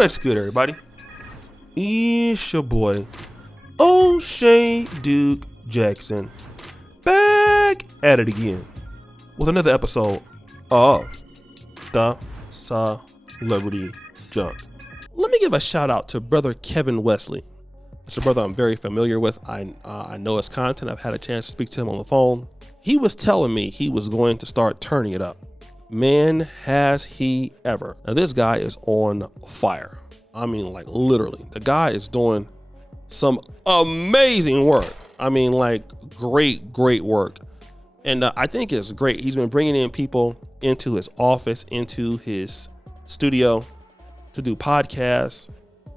What's good, everybody? It's your boy, O'Shea Duke Jackson, back at it again with another episode of The Celebrity Junk. Let me give a shout out to brother Kevin Wesley. It's a brother I'm very familiar with. I know his content. I've had a chance to speak to him on the phone. He was telling me he was going to start turning it up. Man, has he ever. Now this guy is on fire. I mean, like literally, the guy is doing some amazing work. I mean, like great work. And I think it's great. He's been bringing in people into his office, into his studio to do podcasts.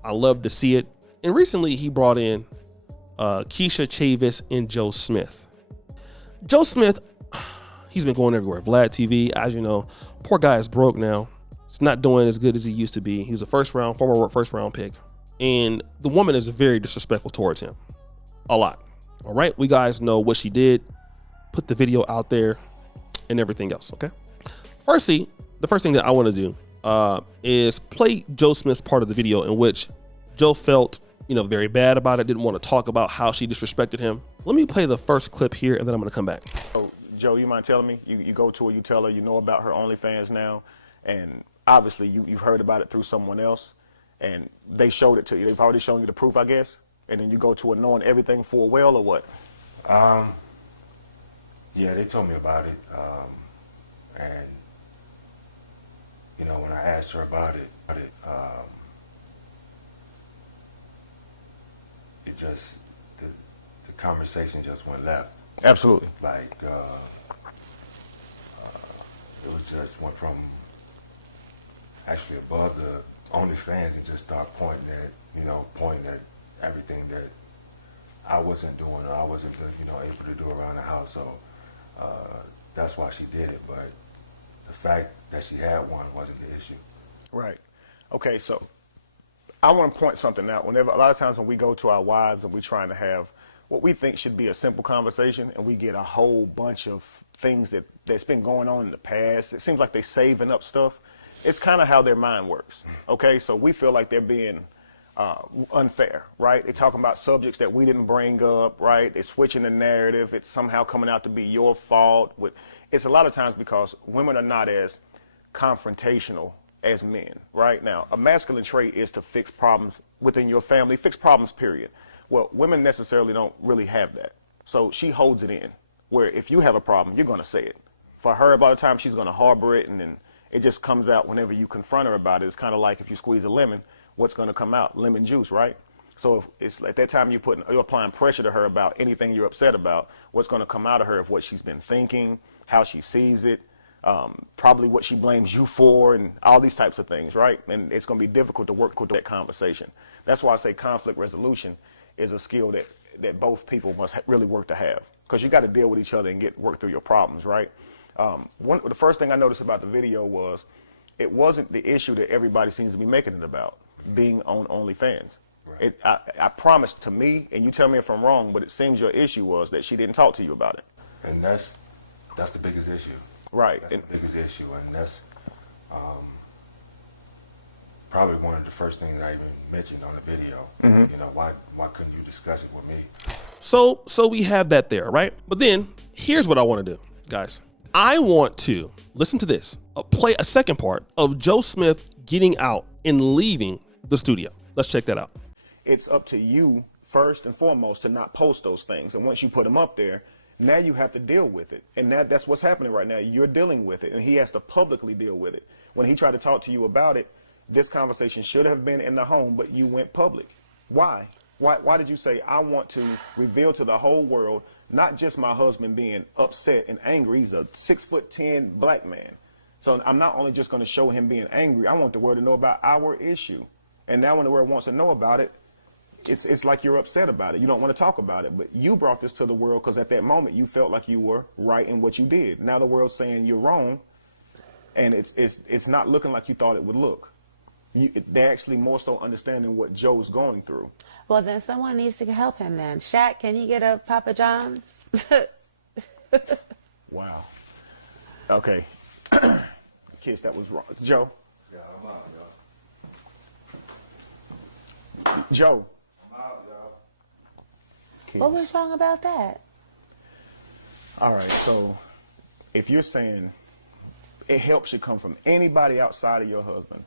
I love to see it. And recently he brought in Keisha Chavis and Joe Smith. Joe Smith, he's been going everywhere. Vlad TV, as you know, poor guy is broke now. He's not doing as good as he used to be. He was a former first round pick. And the woman is very disrespectful towards him. A lot. All right. We guys know what she did. Put the video out there and everything else. Okay. Firstly, the first thing that I want to do is play Joe Smith's part of the video in which Joe felt, very bad about it. Didn't want to talk about how she disrespected him. Let me play the first clip here and then I'm going to come back. Oh, Joe, you mind telling me? You go to her, you tell her, you know about her OnlyFans now, and obviously you've heard about it through someone else, and they showed it to you. They've already shown you the proof, I guess, and then you go to her knowing everything full well, or what? Yeah, they told me about it, and when I asked her about it, it just the conversation just went left. Absolutely. Like it was just went from actually above the OnlyFans and just start pointing at everything that I wasn't doing or I wasn't able to do around the house. So that's why she did it. But the fact that she had one wasn't the issue. Right. Okay, so I want to point something out. A lot of times when we go to our wives and we're trying to have what we think should be a simple conversation, and we get a whole bunch of things that's been going on in the past. It seems like they're saving up stuff. It's kind of how their mind works. Okay, so we feel like they're being unfair, right? They're talking about subjects that we didn't bring up, right? They're switching the narrative. It's somehow coming out to be your fault. It's a lot of times because women are not as confrontational as men, right? Now, a masculine trait is to fix problems within your family, fix problems, period. Well, women necessarily don't really have that. So she holds it in, where if you have a problem, you're going to say it. For her, a lot of times she's going to harbor it, and then it just comes out whenever you confront her about it. It's kind of like if you squeeze a lemon, what's going to come out? Lemon juice, right? So if it's at that time you're applying pressure to her about anything you're upset about, what's going to come out of her of what she's been thinking, how she sees it, probably what she blames you for, and all these types of things, right? And it's going to be difficult to work with that conversation. That's why I say conflict resolution is a skill that both people must really work to have, because you got to deal with each other and work through your problems, right? The first thing I noticed about the video was it wasn't the issue that everybody seems to be making it about, being on OnlyFans. Right. I promise to me, and you tell me if I'm wrong, but it seems your issue was that she didn't talk to you about it. And that's the biggest issue. Right. That's the biggest issue, and that's probably one of the first things I even mentioned on the video. Mm-hmm. Why couldn't you discuss it with me? So we have that there, right? But then here's what I want to do, guys. I want to listen to this, play a second part of Joe Smith getting out and leaving the studio. Let's check that out. It's up to you first and foremost to not post those things. And once you put them up there, now you have to deal with it. And that's what's happening right now. You're dealing with it, and he has to publicly deal with it. When he tried to talk to you about it, this conversation should have been in the home, but you went public. Why? Why did you say, I want to reveal to the whole world, not just my husband being upset and angry, he's a 6'10" black man. So I'm not only just going to show him being angry, I want the world to know about our issue. And now when the world wants to know about it, it's like you're upset about it. You don't want to talk about it, but you brought this to the world because at that moment you felt like you were right in what you did. Now the world's saying you're wrong, and it's not looking like you thought it would look. They're actually more so understanding what Joe's going through. Well, then someone needs to help him then. Shaq, can you get a Papa John's? Wow. Okay. Kiss, that was wrong. Joe? Yeah, I'm out, Joe. What was wrong about that? All right, so if you're saying it help should come from anybody outside of your husband,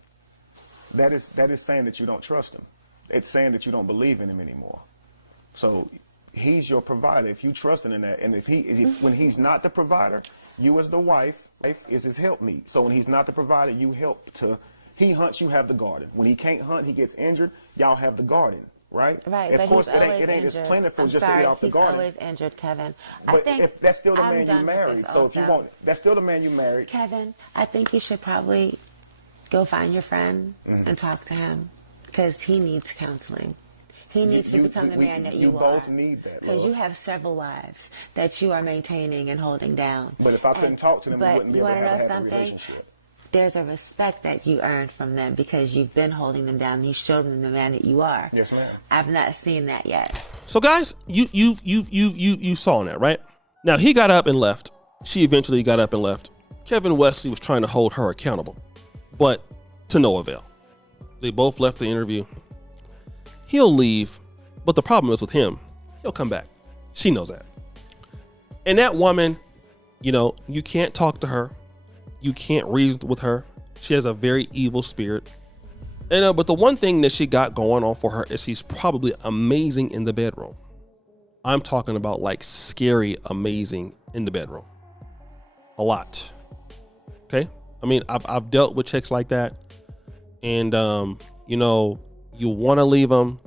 that is saying that you don't trust him. It's saying that you don't believe in him anymore. So he's your provider. If you trust him in that, and when he's not the provider, you as the wife is his helpmeet. So when he's not the provider, you help to. He hunts, you have the garden. When he can't hunt, he gets injured. Y'all have the garden, right? Right, Of but course, he's it always ain't as injured. plentiful I'm just sorry, to get off the he's garden. always injured, Kevin. But if that's still the I'm man you done with married, this so if you also. want, that's still the man you married. Kevin, I think you should probably go find your friend and talk to him because he needs counseling. He needs to become the man that you are. You both need that, because love. you have several wives that you are maintaining and holding down. But if I couldn't talk to them, we wouldn't be able to have a happy relationship. There's a respect that you earned from them because you've been holding them down. You showed them the man that you are. Yes, ma'am. I've not seen that yet. So guys, you saw that, right? Now he got up and left. She eventually got up and left. Kevin Wesley was trying to hold her accountable, but to no avail. They both left the interview. He'll leave, but the problem is with him, he'll come back. She knows that. And that woman, you can't talk to her. You can't reason with her. She has a very evil spirit. And but the one thing that she got going on for her is she's probably amazing in the bedroom. I'm talking about like scary amazing in the bedroom. A lot. Okay? I mean, I've dealt with chicks like that. And, you want to leave them.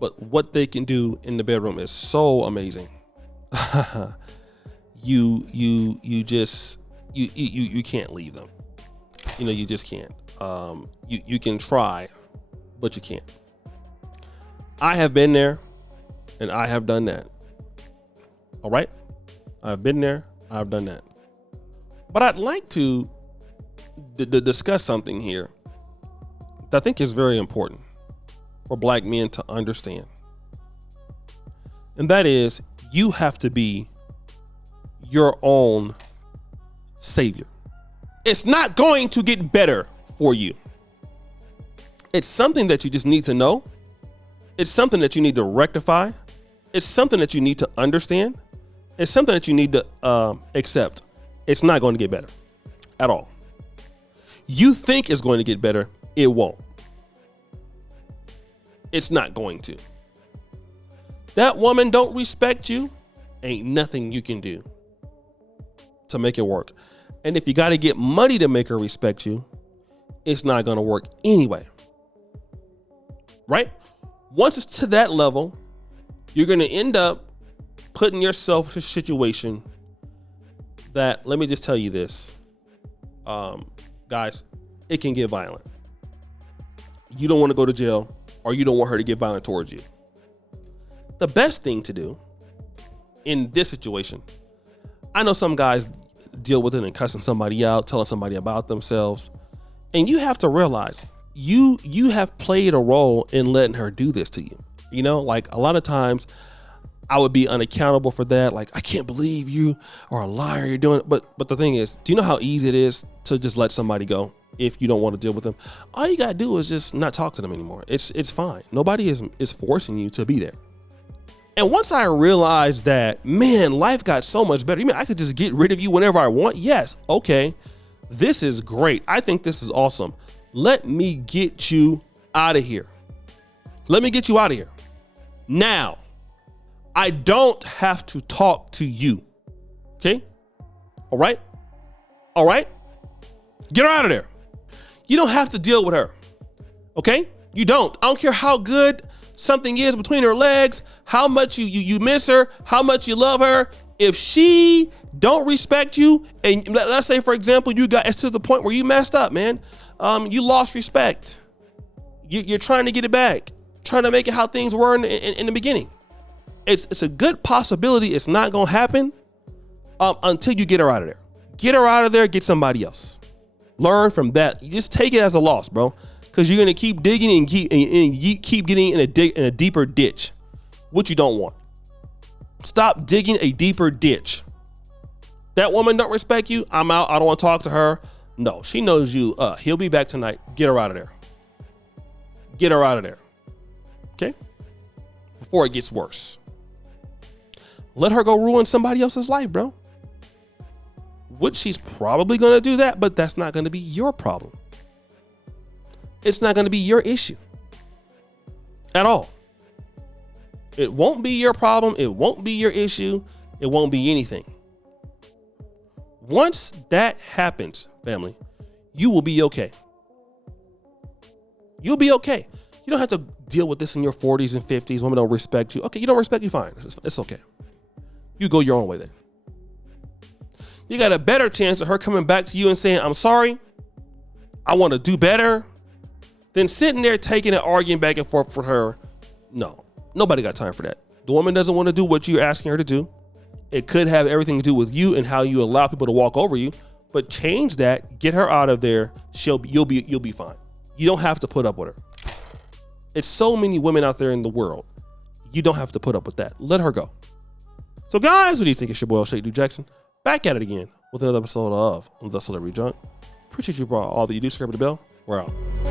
But what they can do in the bedroom is so amazing. You can't leave them. You just can't. You can try, but you can't. I have been there and I have done that. All right? I've been there. I've done that. But I'd like to discuss something here that I think is very important for black men to understand. And that is, you have to be your own savior. It's not going to get better for you. It's something that you just need to know. It's something that you need to rectify. It's something that you need to understand. It's something that you need to accept. It's not going to get better at all. You think it's going to get better. It won't. It's not going to. That woman don't respect you. Ain't nothing you can do to make it work. And if you got to get money to make her respect you, it's not going to work anyway. Right? Once it's to that level, you're going to end up putting yourself in a situation that, let me just tell you this, guys, it can get violent. You don't want to go to jail, or you don't want her to get violent towards you. The best thing to do in this situation, I know some guys deal with it and cussing somebody out, telling somebody about themselves. And you have to realize you have played a role in letting her do this to you. Like a lot of times I would be unaccountable for that. Like, I can't believe you are a liar. You're doing it. But the thing is, do you know how easy it is to just let somebody go if you don't want to deal with them? All you got to do is just not talk to them anymore. It's fine. Nobody is forcing you to be there. And once I realized that, man, life got so much better. You mean I could just get rid of you whenever I want? Yes. Okay. This is great. I think this is awesome. Let me get you out of here. Let me get you out of here. Now, I don't have to talk to you. Okay? All right? All right? Get her out of there. You don't have to deal with her. Okay? You don't. I don't care how good something is between her legs, how much you miss her, how much you love her. If she don't respect you, and let's say, for example, you got to the point where you messed up, man. You lost respect. You're trying to get it back, trying to make it how things were in the beginning. It's a good possibility it's not going to happen until you get her out of there. Get her out of there, get somebody else. Learn from that. You just take it as a loss, bro. Because you're going to keep digging and keep getting in a deeper ditch, which you don't want. Stop digging a deeper ditch. That woman don't respect you. I'm out. I don't want to talk to her. No, she knows you. He'll be back tonight. Get her out of there. Get her out of there. Okay? Before it gets worse. Let her go ruin somebody else's life, bro. Which she's probably going to do that, but that's not going to be your problem. It's not going to be your issue at all. It won't be your problem. It won't be your issue. It won't be anything. Once that happens, family, you will be okay. You'll be okay. You don't have to deal with this in your 40s and 50s. Women don't respect you. Okay, you don't respect you, fine. It's okay. You go your own way then. You got a better chance of her coming back to you and saying, I'm sorry, I want to do better, than sitting there taking and arguing back and forth with her. No, nobody got time for that. The woman doesn't want to do what you're asking her to do. It could have everything to do with you and how you allow people to walk over you, but change that, get her out of there. You'll be fine. You don't have to put up with her. It's so many women out there in the world. You don't have to put up with that. Let her go. So guys, what do you think? It's your boy, Shay Duke Jackson. Back at it again with another episode of The Celebrity Junk. Appreciate you, bro. All that you do, subscribe to the bell. We're out.